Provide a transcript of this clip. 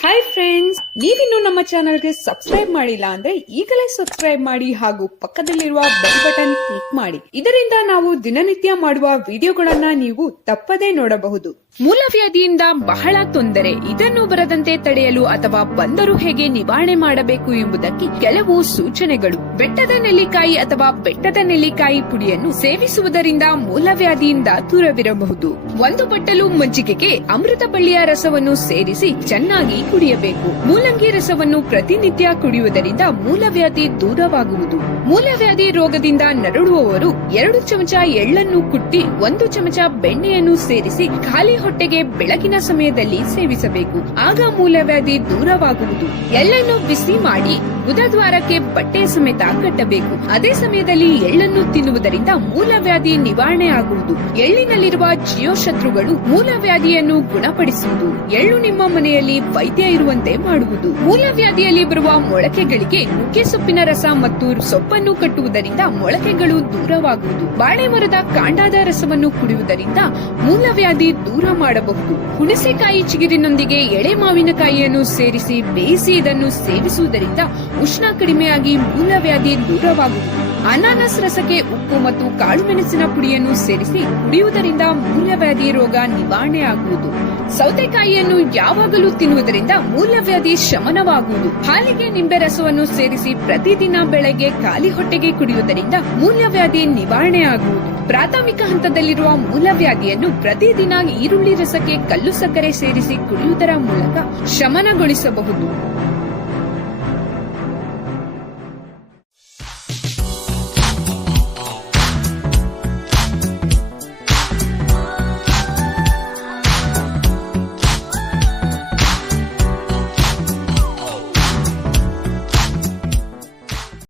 Hi friends ನೀವಿನ್ನು ನಮ್ಮ ಚಾನಲ್ಗೆ ಸಬ್ಸ್ಕ್ರೈಬ್ ಮಾಡಿಲ್ಲ ಅಂದ್ರೆ ಈಗಲೇ ಸಬ್ಸ್ಕ್ರೈಬ್ ಮಾಡಿ ಹಾಗೂ ಪಕ್ಕದಲ್ಲಿರುವ ಬೆಲ್ ಬಟನ್ ಕ್ಲಿಕ್ ಮಾಡಿ. ಇದರಿಂದ ನಾವು ದಿನನಿತ್ಯ ಮಾಡುವ ವಿಡಿಯೋಗಳನ್ನ ನೀವು ತಪ್ಪದೇ ನೋಡಬಹುದು. ಮೂಲವ್ಯಾಧಿಯಿಂದ ಬಹಳ ತೊಂದರೆ. ಇದನ್ನು ಬರದಂತೆ ತಡೆಯಲು ಅಥವಾ ಬಂದರೂ ಹೇಗೆ ನಿವಾರಣೆ ಮಾಡಬೇಕು ಎಂಬುದಕ್ಕೆ ಕೆಲವು ಸೂಚನೆಗಳು. ಬೆಟ್ಟದ ನೆಲ್ಲಿಕಾಯಿ ಅಥವಾ ಬೆಟ್ಟದ ನೆಲ್ಲಿಕಾಯಿ ಪುಡಿಯನ್ನು ಸೇವಿಸುವುದರಿಂದ ಮೂಲವ್ಯಾಧಿಯಿಂದ ದೂರವಿರಬಹುದು. ಒಂದು ಬಟ್ಟಲು ಮಜ್ಜಿಗೆಗೆ ಅಮೃತ ಬಳ್ಳಿಯ ರಸವನ್ನು ಸೇರಿಸಿ ಚೆನ್ನಾಗಿ ಕುಡಿಯಬೇಕು. ಮೂಲಂಗಿ ರಸವನ್ನು ಪ್ರತಿನಿತ್ಯ ಕುಡಿಯುವುದರಿಂದ ಮೂಲವ್ಯಾಧಿ ದೂರವಾಗುವುದು. ಮೂಲವ್ಯಾಧಿ ರೋಗದಿಂದ ನರಳುವವರು ಎರಡು ಚಮಚ ಎಳ್ಳನ್ನು ಕುಟ್ಟಿ ಒಂದು ಚಮಚ ಬೆಣ್ಣೆಯನ್ನು ಸೇರಿಸಿ ಖಾಲಿ ಹೊಟ್ಟೆಗೆ ಬೆಳಗಿನ ಸಮಯದಲ್ಲಿ ಸೇವಿಸಬೇಕು. ಆಗ ಮೂಲವ್ಯಾಧಿ ದೂರವಾಗುವುದು. ಎಳ್ಳನ್ನು ಬಿಸಿ ಮಾಡಿ ಬುಧದ್ವಾರಕ್ಕೆ ಬಟ್ಟೆ ಸಮೇತ ಕಟ್ಟಬೇಕು. ಅದೇ ಸಮಯದಲ್ಲಿ ಎಳ್ಳನ್ನು ತಿನ್ನುವುದರಿಂದ ಮೂಲವ್ಯಾಧಿ ನಿವಾರಣೆ ಆಗುವುದು. ಎಳ್ಳಿನಲ್ಲಿರುವ ಜಿಯೋಶತ್ರುಗಳು ಮೂಲವ್ಯಾಧಿಯನ್ನು ಗುಣಪಡಿಸುವುದು. ಎಳ್ಳು ನಿಮ್ಮ ಮನೆಯಲ್ಲಿ ವೈದ್ಯ ಇರುವಂತೆ ಮಾಡುವುದು. ಮೂಲವ್ಯಾಧಿಯಲ್ಲಿ ಬರುವ ಮೊಳಕೆಗಳಿಗೆ ನುಗ್ಗೆ ಸೊಪ್ಪಿನ ರಸ ಮತ್ತು ಸೊಪ್ಪನ್ನು ಕಟ್ಟುವುದರಿಂದ ಮೊಳಕೆಗಳು ದೂರವಾಗುವುದು. ಬಾಳೆ ಮರದ ಕಾಂಡದ ರಸವನ್ನು ಕುಡಿಯುವುದರಿಂದ ಮೂಲವ್ಯಾಧಿ ದೂರ ಮಾಡಬಹುದು. ಹುಣಸೆಕಾಯಿ ಚಿಗುರಿನೊಂದಿಗೆ ಎಳೆ ಮಾವಿನಕಾಯಿಯನ್ನು ಸೇರಿಸಿ ಬೇಯಿಸಿ ಇದನ್ನು ಸೇವಿಸುವುದರಿಂದ ಉಷ್ಣ ಕಡಿಮೆಯಾಗಿ ಮೂಲವ್ಯಾಧಿ ದೂರವಾಗುವುದು ಅನಾನಸ್ ರಸಕ್ಕೆ ಉಪ್ಪು ಮತ್ತು ಕಾಳುಮೆಣಸಿನ ಪುಡಿಯನ್ನು ಸೇರಿಸಿ ಕುಡಿಯುವುದರಿಂದ ಮೂಲವ್ಯಾಧಿ ರೋಗ ನಿವಾರಣೆ ಆಗುವುದು ಸೌತೆಕಾಯಿಯನ್ನು ಯಾವಾಗಲೂ ತಿನ್ನುವುದರಿಂದ ಮೂಲವ್ಯಾಧಿ ಶಮನವಾಗುವುದು. ಹಾಲಿಗೆ ನಿಂಬೆ ರಸವನ್ನು ಸೇರಿಸಿ ಪ್ರತಿದಿನ ಬೆಳಗ್ಗೆ ಖಾಲಿ ಹೊಟ್ಟೆಗೆ ಕುಡಿಯುವುದರಿಂದ ಮೂಲವ್ಯಾಧಿ ನಿವಾರಣೆ ಆಗುವುದು ಪ್ರಾಥಮಿಕ ಹಂತದಲ್ಲಿರುವ ಮೂಲವ್ಯಾಧಿಯನ್ನು ಪ್ರತಿದಿನ ಈರುಳ್ಳಿ ರಸಕ್ಕೆ ಕಲ್ಲು ಸಕ್ಕರೆ ಸೇರಿಸಿ ಕುಡಿಯುವುದರ ಮೂಲಕ ಶಮನಗೊಳಿಸಬಹುದು.